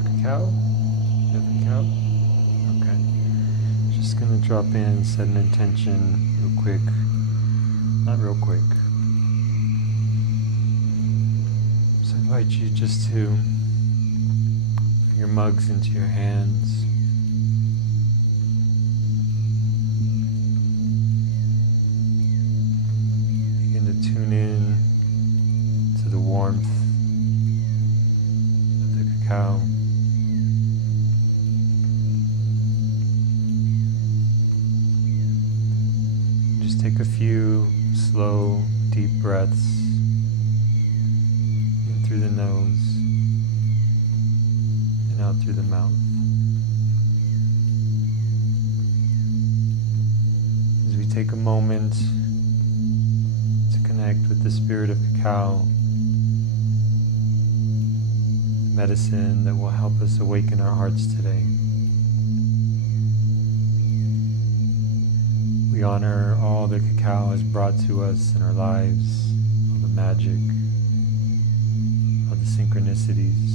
your cacao? You have cacao? Okay. Just gonna drop in, set an intention real quick. Not real quick. So I invite you just to bring your mugs into your hands. Begin to tune in to the warmth of the cacao. Just take a few slow, deep breaths in through the nose and out through the mouth. As we take a moment to connect with the spirit of cacao, medicine that will help us awaken our hearts today. We honor all that cacao has brought to us in our lives, all the magic, all the synchronicities.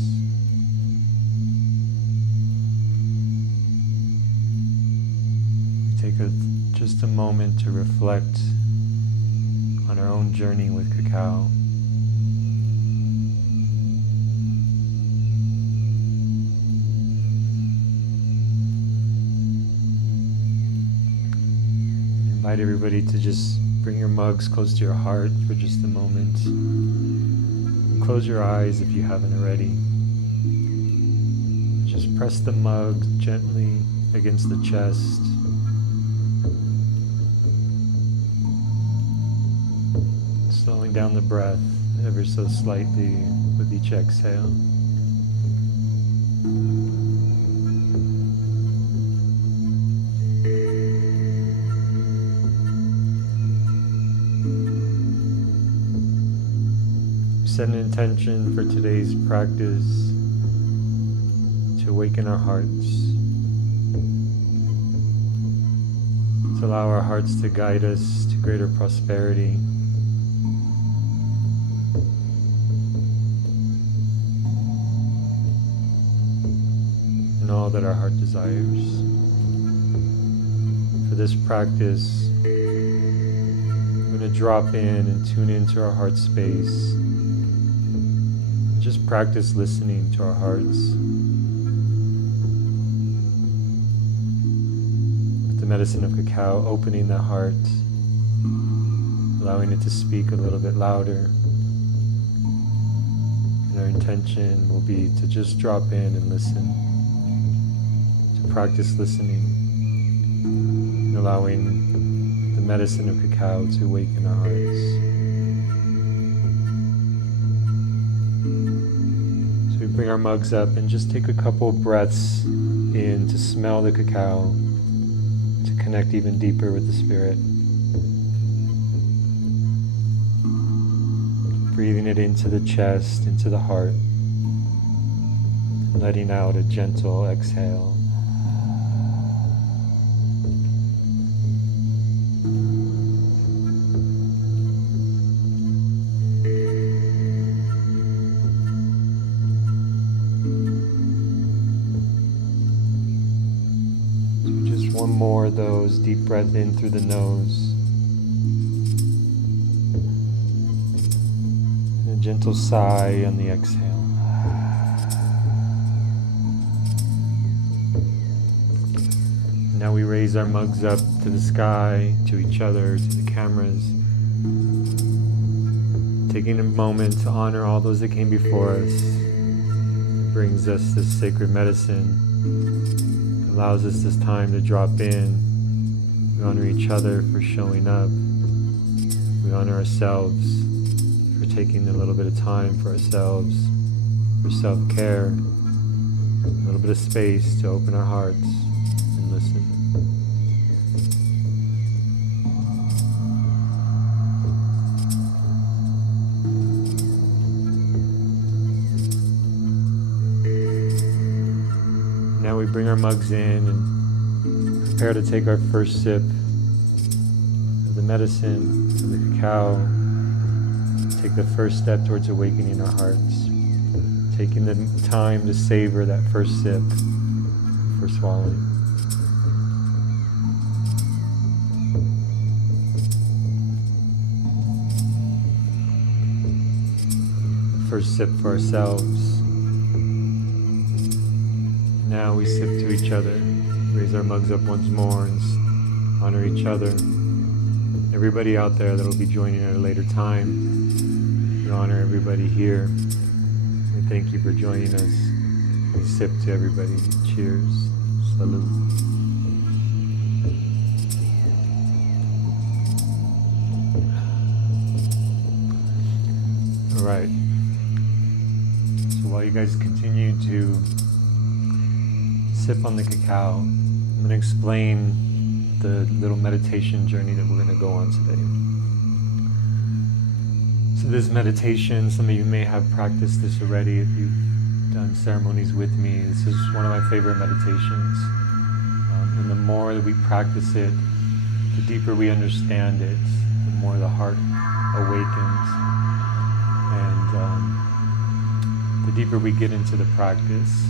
We take just a moment to reflect on our own journey with cacao. Invite everybody to just bring your mugs close to your heart for just a moment. And close your eyes if you haven't already. Just press the mug gently against the chest. Slowing down the breath ever so slightly with each exhale. Set an intention for today's practice to awaken our hearts, to allow our hearts to guide us to greater prosperity, and all that our heart desires. For this practice, we're going to drop in and tune into our heart space. Just practice listening to our hearts. With the medicine of cacao, opening the heart, allowing it to speak a little bit louder. And our intention will be to just drop in and listen, to practice listening, and allowing the medicine of cacao to awaken our hearts. Bring our mugs up and just take a couple breaths in to smell the cacao, to connect even deeper with the spirit. Breathing it into the chest, into the heart, and letting out a gentle exhale. One more of those, deep breath in through the nose. And a gentle sigh on the exhale. Now we raise our mugs up to the sky, to each other, to the cameras. Taking a moment to honor all those that came before us. It brings us this sacred medicine. Allows us this time to drop in. We honor each other for showing up. We honor ourselves for taking a little bit of time for ourselves, for self-care, a little bit of space to open our hearts and listen. Now we bring our mugs in and prepare to take our first sip of the medicine, of the cacao. Take the first step towards awakening our hearts, taking the time to savor that first sip for swallowing. First sip for ourselves. Now we sip to each other. Raise our mugs up once more and honor each other. Everybody out there that will be joining at a later time, we honor everybody here. We thank you for joining us. We sip to everybody. Cheers. Salud. All right. So while you guys continue to sip on the cacao, I'm going to explain the little meditation journey that we're going to go on today. So this meditation, some of you may have practiced this already if you've done ceremonies with me. This is one of my favorite meditations. And the more that we practice it, the deeper we understand it, the more the heart awakens. And the deeper we get into the practice.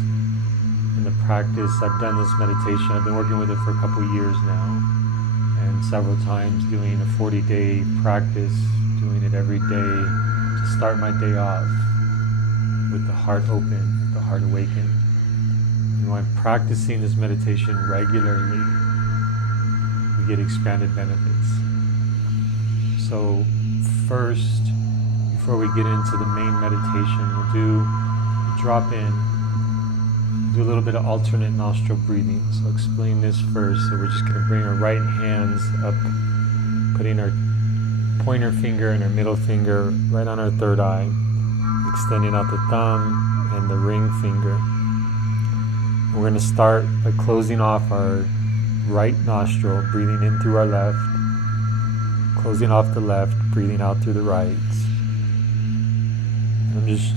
In the practice, I've done this meditation. I've been working with it for a couple years now, and several times doing a 40-day practice, doing it every day to start my day off with the heart open, with the heart awakened. And when I'm practicing this meditation regularly, we get expanded benefits. So first, before we get into the main meditation, we'll do a drop in. Do a little bit of alternate nostril breathing. So I'll explain this first. So we're just going to bring our right hands up, putting our pointer finger and our middle finger right on our third eye, extending out the thumb and the ring finger. And we're going to start by closing off our right nostril, breathing in through our left, closing off the left, breathing out through the right.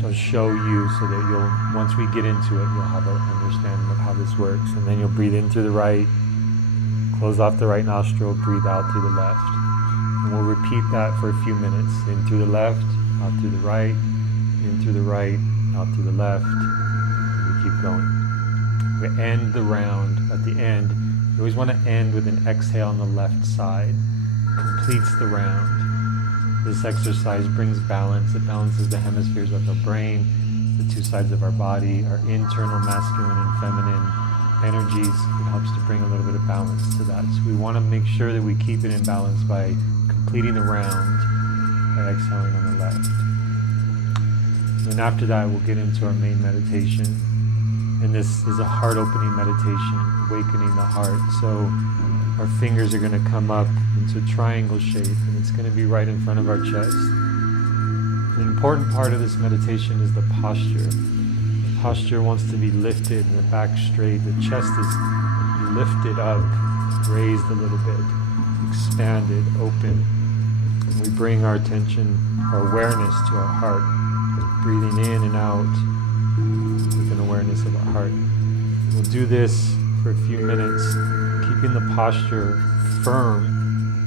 I'll show you so that you'll, once we get into it, you'll have an understanding of how this works. And then you'll breathe in through the right, close off the right nostril, breathe out through the left. And we'll repeat that for a few minutes. In through the left, out through the right, in through the right, out through the left. And we keep going. We end the round. At the end, you always want to end with an exhale on the left side. Completes the round. This exercise brings balance. It balances the hemispheres of the brain, the two sides of our body, our internal masculine and feminine energies. It helps to bring a little bit of balance to that. So we want to make sure that we keep it in balance by completing the round, by exhaling on the left. And after that, we'll get into our main meditation. And this is a heart-opening meditation, awakening the heart. So our fingers are going to come up into a triangle shape, and it's going to be right in front of our chest. An important part of this meditation is the posture. The posture wants to be lifted, and the back straight. The chest is lifted up, raised a little bit, expanded, open. And we bring our attention, our awareness to our heart, breathing in and out with an awareness of our heart. We'll do this for a few minutes, keeping the posture firm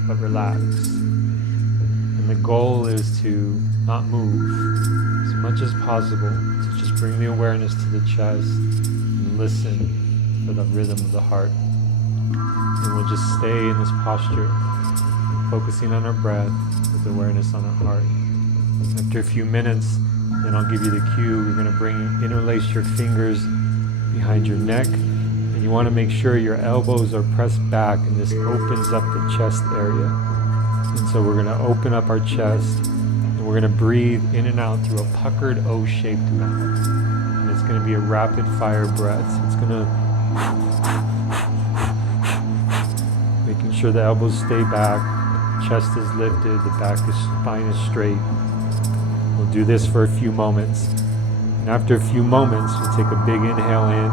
but relaxed. And the goal is to not move as much as possible, to just bring the awareness to the chest and listen for the rhythm of the heart. And we'll just stay in this posture, focusing on our breath with awareness on our heart. After a few minutes, then I'll give you the cue. You're going to interlace your fingers behind your neck. You want to make sure your elbows are pressed back, and this opens up the chest area. And so we're going to open up our chest, and we're going to breathe in and out through a puckered O-shaped mouth. And it's going to be a rapid fire breath. So it's going to making sure the elbows stay back, chest is lifted, spine is straight. We'll do this for a few moments. And after a few moments, we'll take a big inhale in.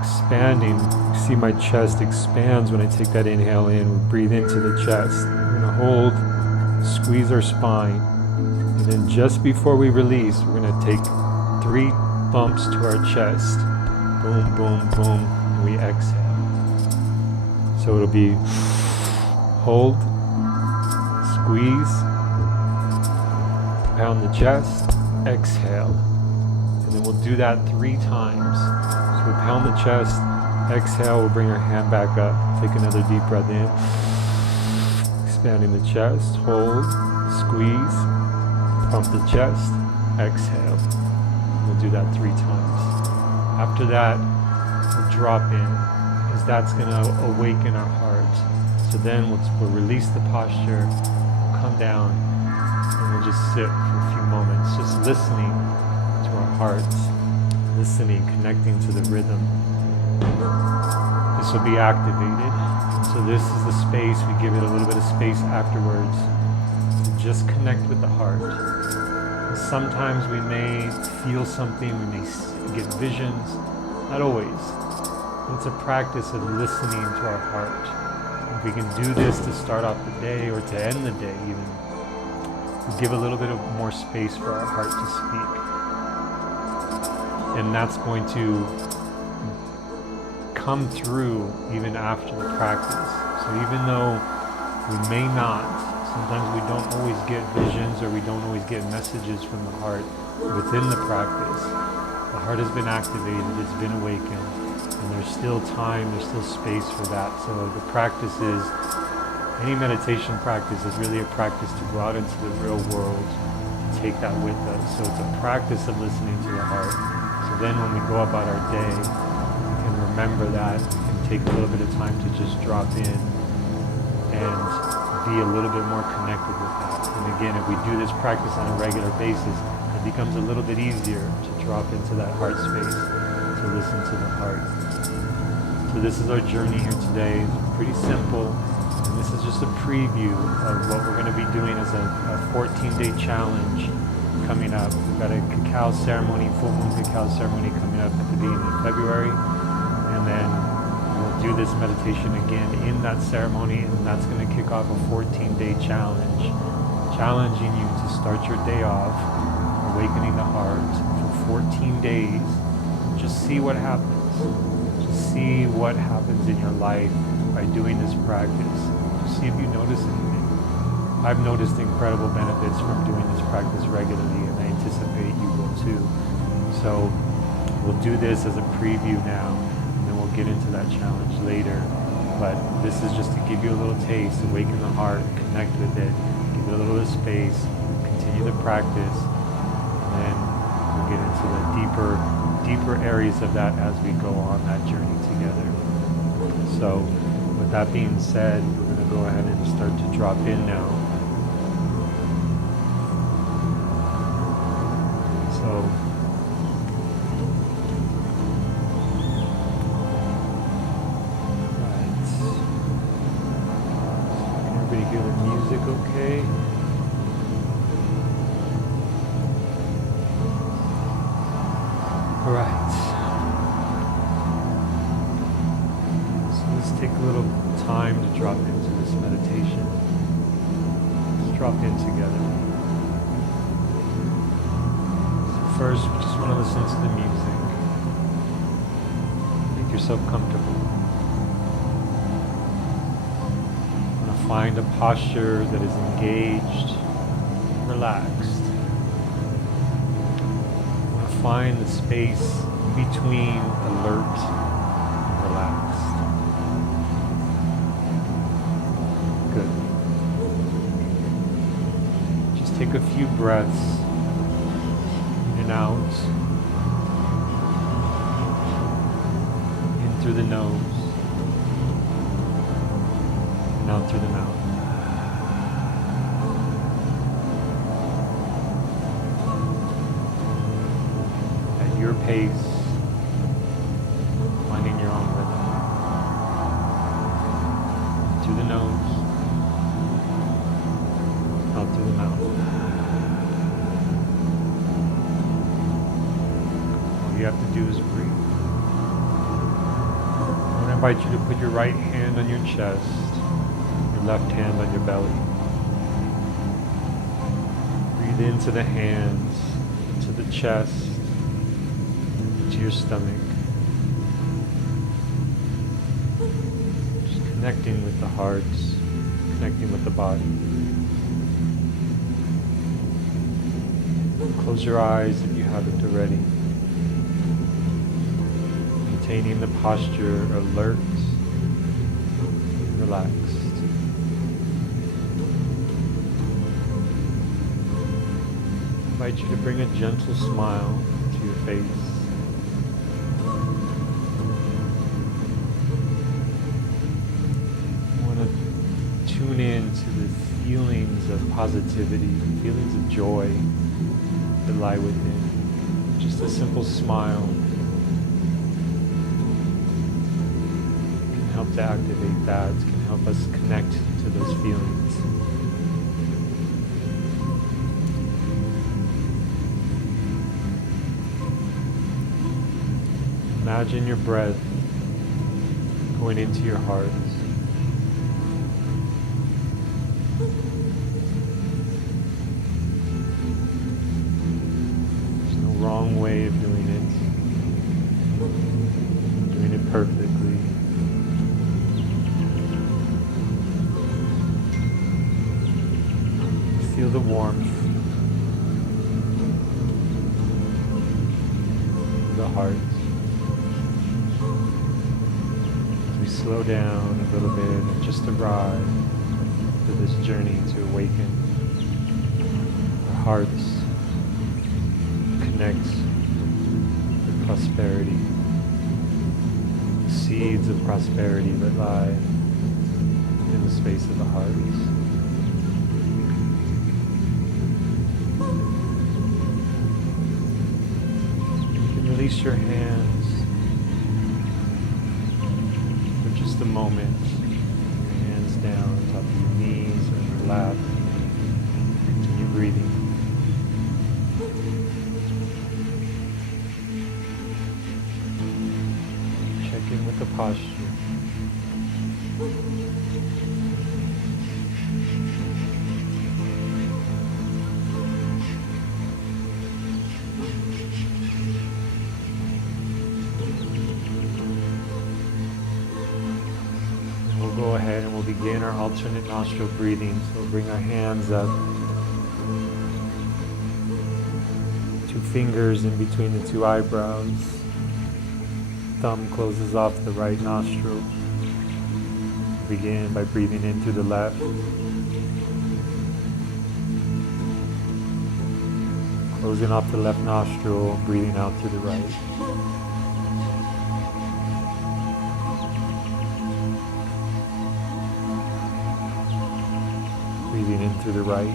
Expanding. You see my chest expands when I take that inhale in. We breathe into the chest. We're going to hold, squeeze our spine, and then just before we release, we're going to take 3 bumps to our chest. Boom, boom, boom, and we exhale. So it'll be hold, squeeze, pound the chest, exhale. we'll do that 3 times. So we'll pound the chest, exhale, we'll bring our hand back up, take another deep breath in, expanding the chest, hold, squeeze, pump the chest, exhale. We'll do that 3 times. After that, we'll drop in, because that's going to awaken our heart. So then we'll release the posture, we'll come down, and we'll just sit for a few moments, just listening to our hearts, listening, connecting to the rhythm. This will be activated. So this is the space, we give it a little bit of space afterwards to just connect with the heart. And sometimes we may feel something, we may get visions, not always. It's a practice of listening to our heart. If we can do this to start off the day or to end the day even, we give a little bit of more space for our heart to speak. And that's going to come through even after the practice. So even though we may not, sometimes we don't always get visions or we don't always get messages from the heart within the practice. The heart has been activated, it's been awakened, and there's still time, there's still space for that. So the practice is, any meditation practice is really a practice to go out into the real world, to take that with us. So it's a practice of listening to the heart. So then when we go about our day, remember that and take a little bit of time to just drop in and be a little bit more connected with that. And again, if we do this practice on a regular basis, it becomes a little bit easier to drop into that heart space, to listen to the heart. So this is our journey here today. It's pretty simple. And this is just a preview of what we're going to be doing as a 14-day challenge coming up. We've got a cacao ceremony, full moon cacao ceremony coming up at the beginning of February. And then we'll do this meditation again in that ceremony, and that's going to kick off a 14-day challenge, challenging you to start your day off, awakening the heart for 14 days. Just see what happens. Just see what happens in your life by doing this practice. Just see if you notice anything. I've noticed incredible benefits from doing this practice regularly, and I anticipate you will too. So we'll do this as a preview now. Get into that challenge later, but this is just to give you a little taste, awaken the heart, connect with it, give it a little bit of space, continue the practice, and then we'll get into the deeper areas of that as we go on that journey together. So with that being said, we're going to go ahead and start to drop in now. So okay. All right. So let's take a little time to drop into this meditation. Let's drop in together. So first, we just want to listen to the music. Make yourself comfortable. Find a posture that is engaged, relaxed. I want to find the space between alert and relaxed. Good. Just take a few breaths in and out. In through the nose. Out through the mouth. At your pace, finding your own rhythm. Through the nose, out through the mouth. All you have to do is breathe. I want to invite you to put your right hand on your chest, left hand on your belly. Breathe into the hands, into the chest, into your stomach. Just connecting with the heart, connecting with the body. Close your eyes if you haven't already. maintaining the posture alert and relaxed. I invite you to bring a gentle smile to your face. I want to tune in to the feelings of positivity, feelings of joy that lie within. Just a simple smile can help to activate that, can help us connect to those feelings. Imagine your breath going into your heart. There's no wrong way of doing it. You're doing it perfectly. Feel the warmth of the heart. Slow down a little bit and just arrive to this journey to awaken our hearts, connect with prosperity, the seeds of prosperity that lie in the space of the heart. You can release your hands a moment, your hands down on top of your knees or your lap. Continue breathing. Check in with the posture. Go ahead and we'll begin our alternate nostril breathing. So we'll bring our hands up, 2 fingers in between the 2 eyebrows. Thumb closes off the right nostril. Begin by breathing in through the left. Closing off the left nostril, breathing out through the right. Breathing in through the right.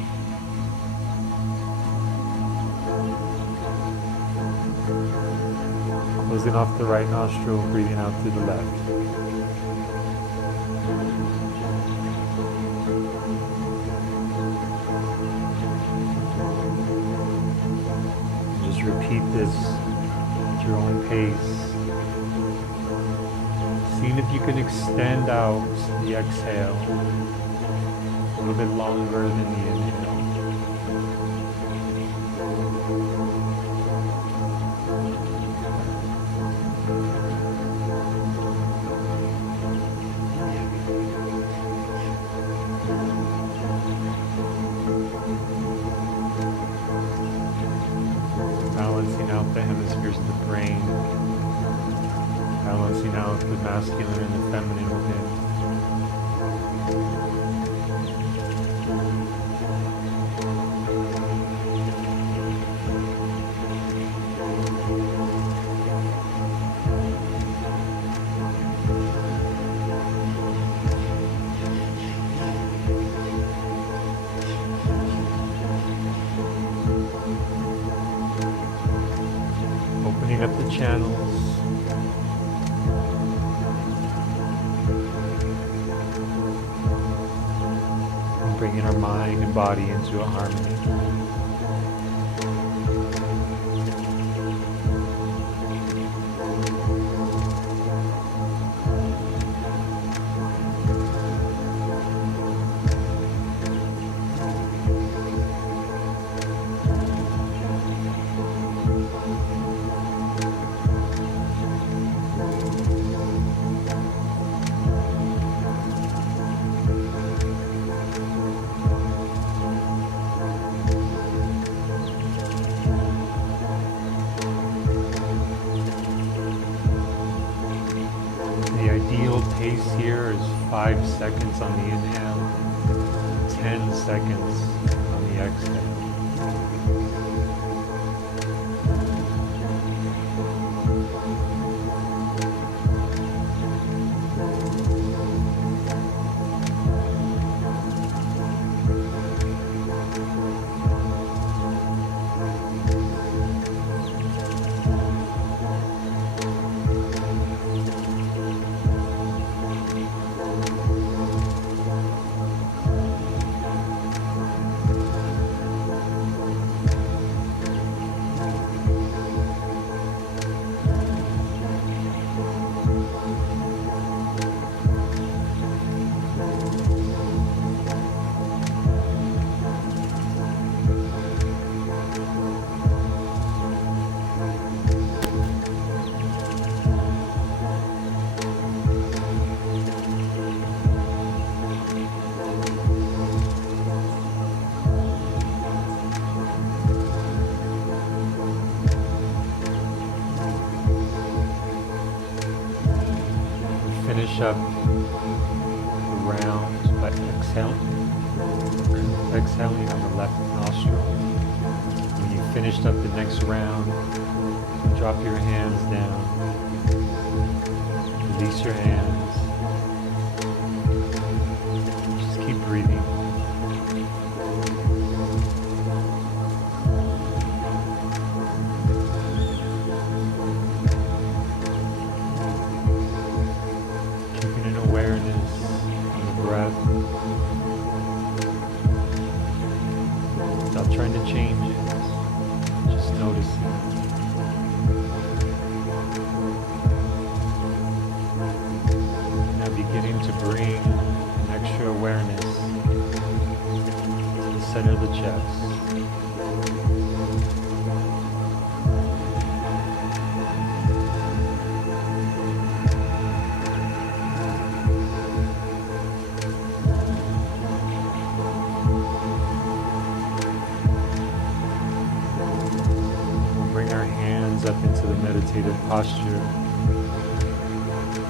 Closing off the right nostril, breathing out through the left. Just repeat this at your own pace. Seeing if you can extend out the exhale a little bit longer than the inhale. Balancing out the hemispheres of the brain, balancing out the masculine and the feminine within. Opening up the channels. And bringing our mind and body into a harmony. ideal pace here is 5 seconds on the inhale, 10 seconds on the exhale. Finish up the round by exhaling on the left nostril. When you finished up the next round, drop your hands down, release your hands, just keep breathing. Trying to change it, just noticing. Now beginning to bring an extra awareness to the center of the chest. Up into the meditative posture,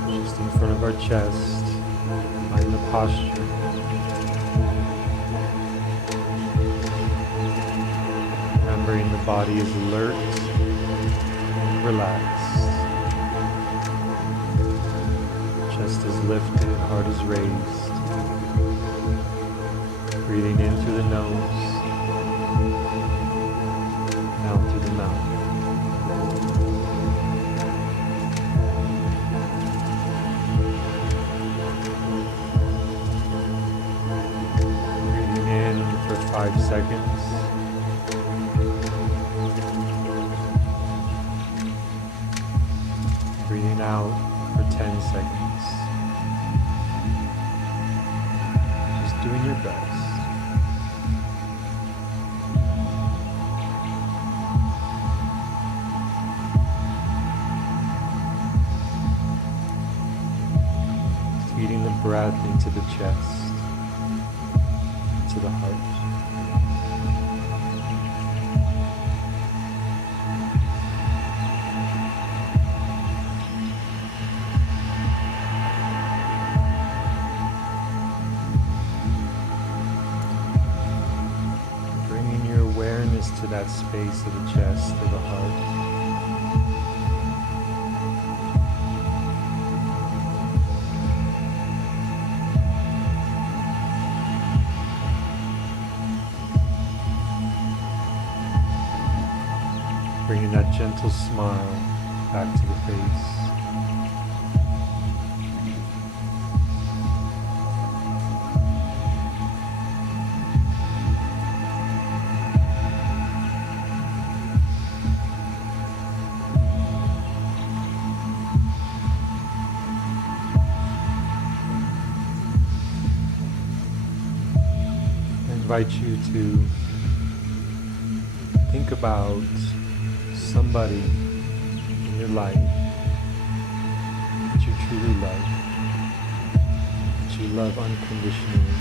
just in front of our chest, find the posture. Remembering the body is alert and relaxed. Chest is lifted, heart is raised. Breathing in through the nose, out through the mouth. Breathing in for 5 seconds. Breathing out for 10 seconds. Just doing your best. Feeding the breath into the chest, into the heart. Bringing your awareness to that space of the chest, to the heart. Bringing that gentle smile back to the face. I invite you to think about somebody in your life that you truly love, that you love unconditionally,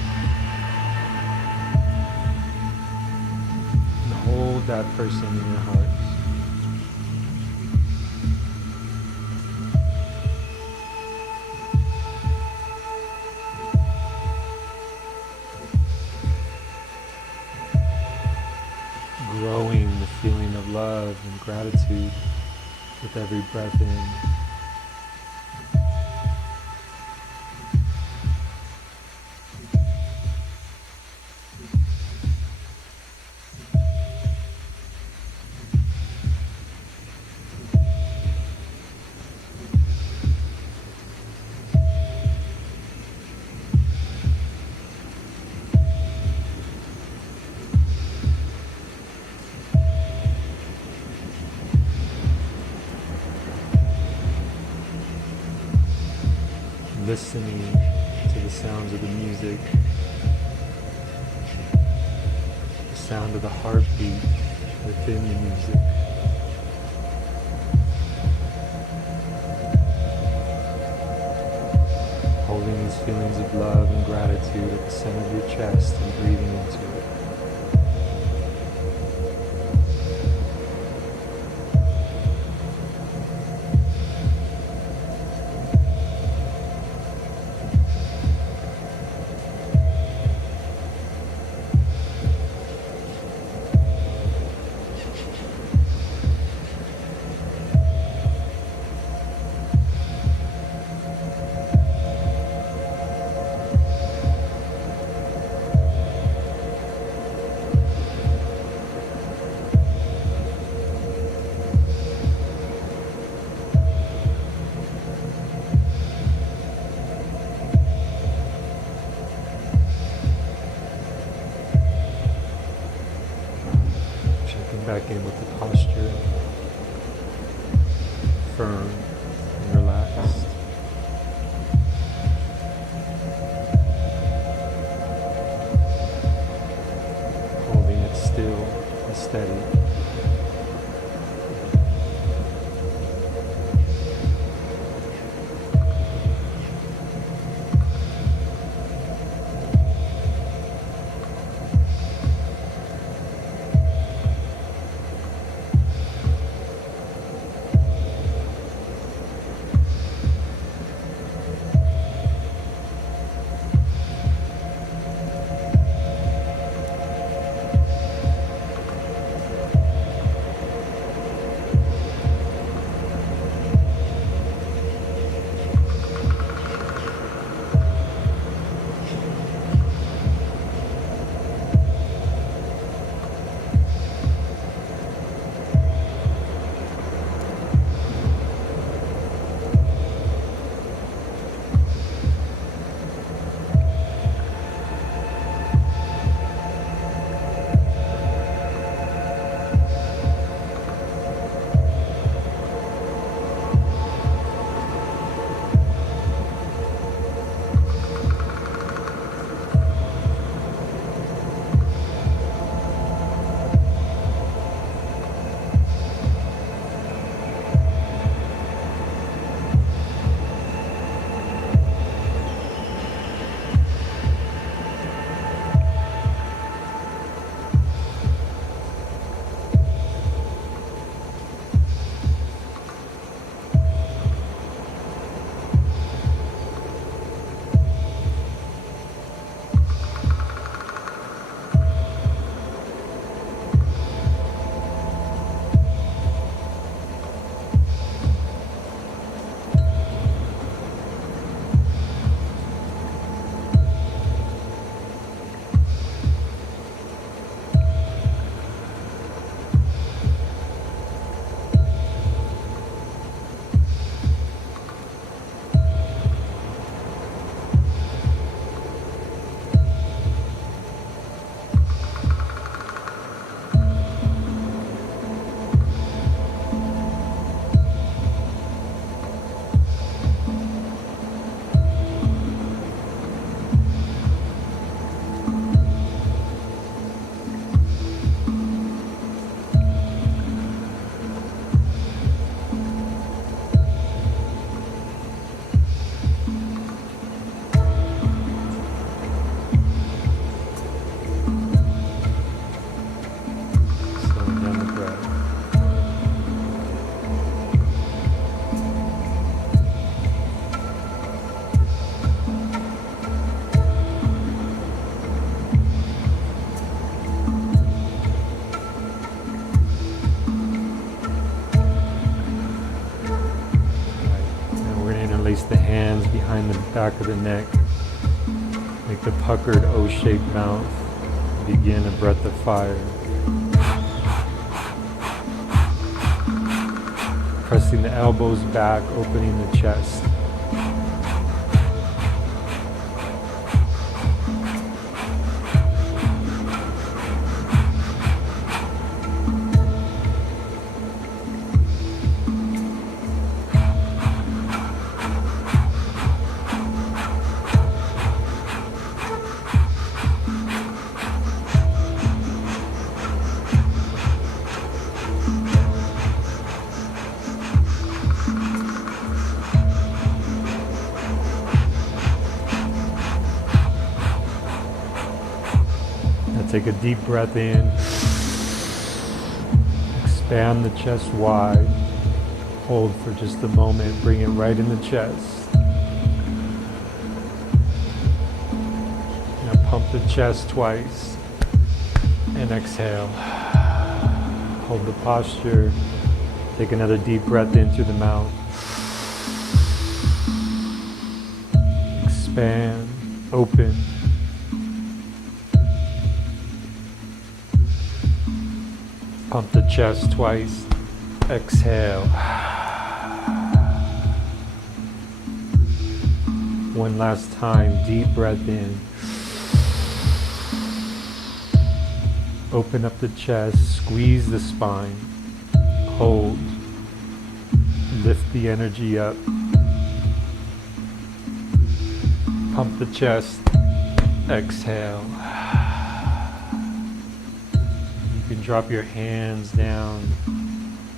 and hold that person in your heart. gratitude with every breath in. Listening to the sounds of the music, the sound of the heartbeat within the music. Holding these feelings of love and gratitude at the center of your chest and breathing into it. Back in with the posture, firm and relaxed. Holding it still and steady. Place the hands behind the back of the neck. Make the puckered O-shaped mouth. Begin a breath of fire. Pressing the elbows back, opening the chest. Take a deep breath in. Expand the chest wide. Hold for just a moment. Bring it right in the chest. Now pump the chest twice. And exhale. Hold the posture. Take another deep breath in through the mouth. Expand. Open. Pump the chest twice. Exhale. One last time. Deep breath in. Open up the chest. Squeeze the spine. Hold. Lift the energy up. Pump the chest. Exhale. You can drop your hands down,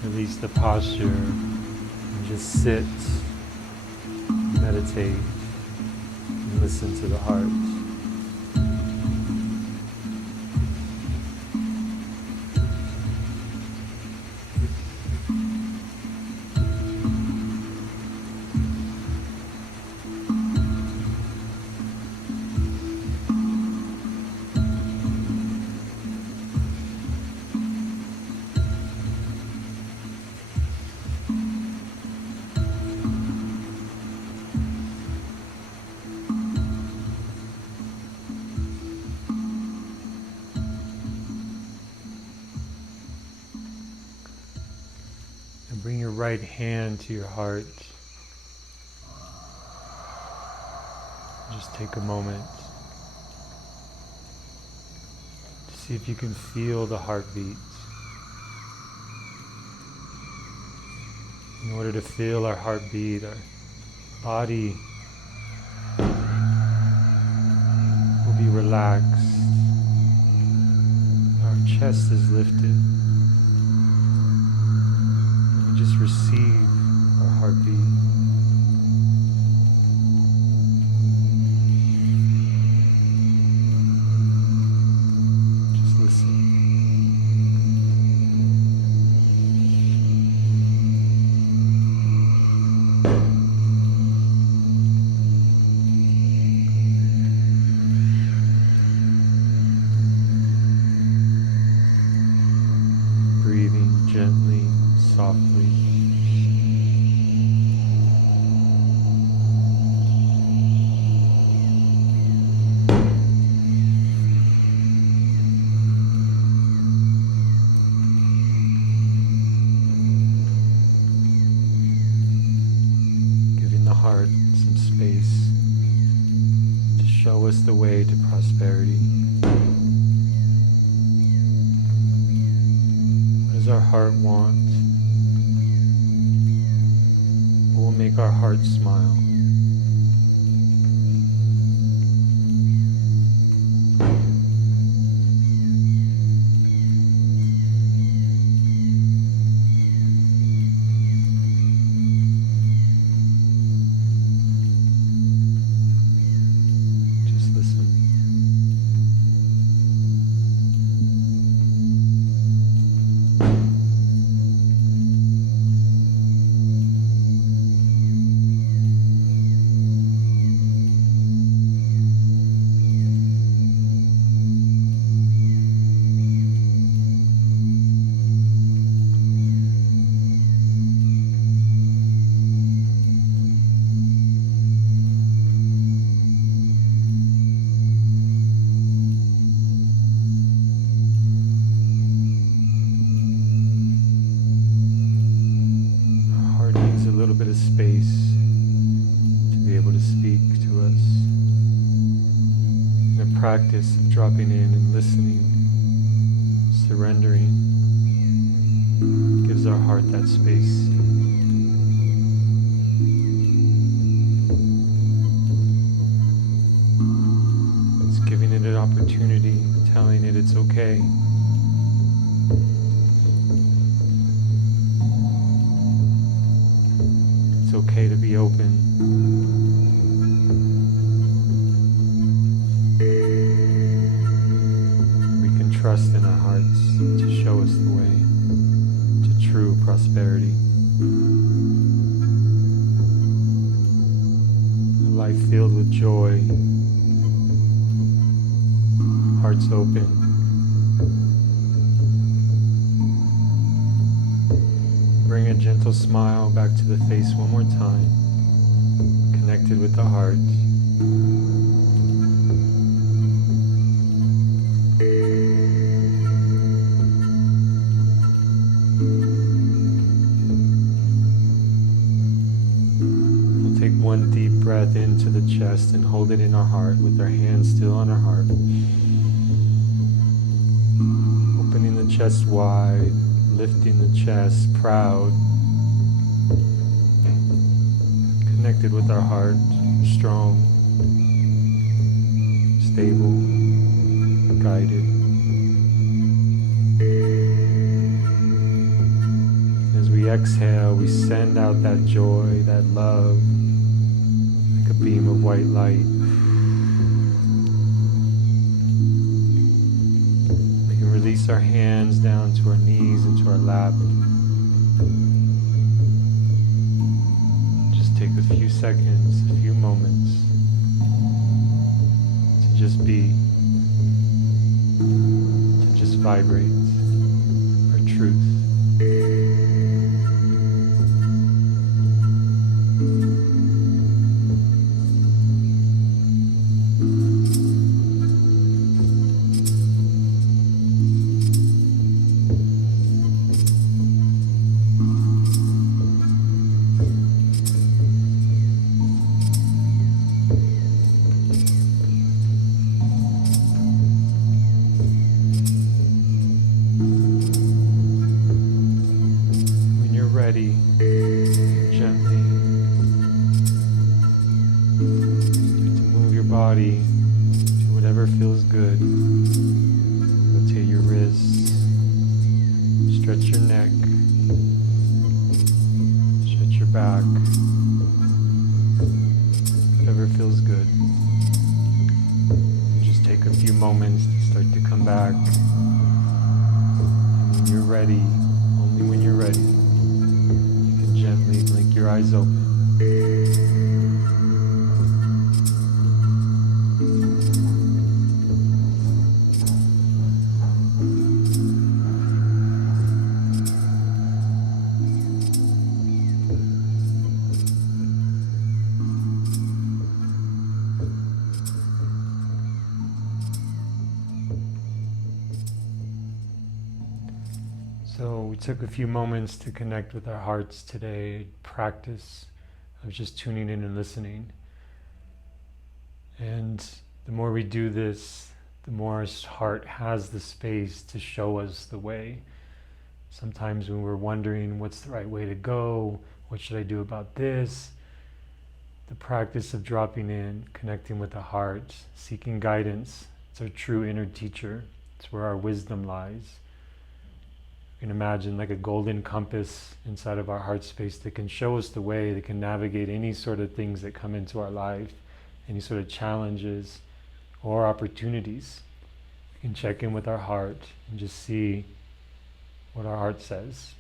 release the posture, and just sit, meditate, and listen to the heart. Bring your right hand to your heart. Just take a moment to see if you can feel the heartbeat. In order to feel our heartbeat, our body will be relaxed. Our chest is lifted. Just receive our heartbeat. Just listen. Breathing gently, softly. Giving the heart some space to show us the way to prosperity. What does our heart want? What will make our heart smile? Just listen. little bit of space to be able to speak to us. In a practice of dropping in and listening, surrendering, gives our heart that space. It's giving it an opportunity, telling it it's okay. It's okay to be open. We can trust in our hearts to show us the way to true prosperity. A life filled with joy, hearts open. Bring a gentle smile back to the face one more time, connected with the heart. We'll take one deep breath into the chest and hold it in our heart with our hands still on our heart. Opening the chest wide, lifting the chest, proud, connected with our heart, strong, stable, guided. As we exhale, we send out that joy, that love, like a beam of white light. Release our hands down to our knees and to our lap. Just take a few seconds, a few moments to just be, to just vibrate our truth. Ready, gently start to move your body to whatever feels good. Rotate your wrists, stretch your neck, stretch your back, whatever feels good. And just take a few moments to start to come back. And when you're ready, only when you're ready, gently blink your eyes open. So we took a few moments to connect with our hearts today, practice of just tuning in and listening. And the more we do this, the more our heart has the space to show us the way. Sometimes when we're wondering what's the right way to go, what should I do about this, the practice of dropping in, connecting with the heart, seeking guidance, it's our true inner teacher. It's where our wisdom lies. You can imagine like a golden compass inside of our heart space that can show us the way, that can navigate any sort of things that come into our life, any sort of challenges or opportunities. We can check in with our heart and just see what our heart says.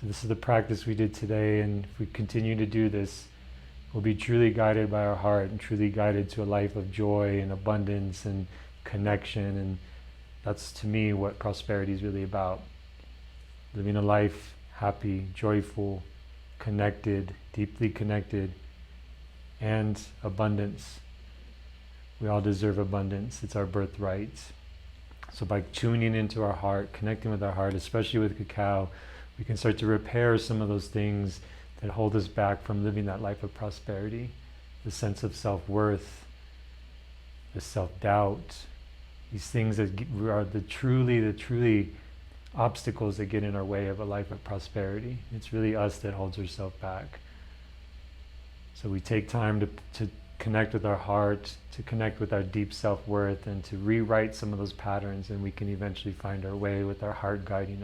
So this is the practice we did today, and if we continue to do this, we'll be truly guided by our heart and truly guided to a life of joy and abundance and connection. And that's, to me, what prosperity is really about. Living a life happy, joyful, connected, deeply connected, and abundance. We all deserve abundance. It's our birthright. So by tuning into our heart, connecting with our heart, especially with cacao, we can start to repair some of those things that hold us back from living that life of prosperity. The sense of self-worth, the self-doubt, these things that are the truly obstacles that get in our way of a life of prosperity. It's really us that holds ourselves back. So we take time to connect with our heart, to connect with our deep self-worth, and to rewrite some of those patterns, and we can eventually find our way with our heart guiding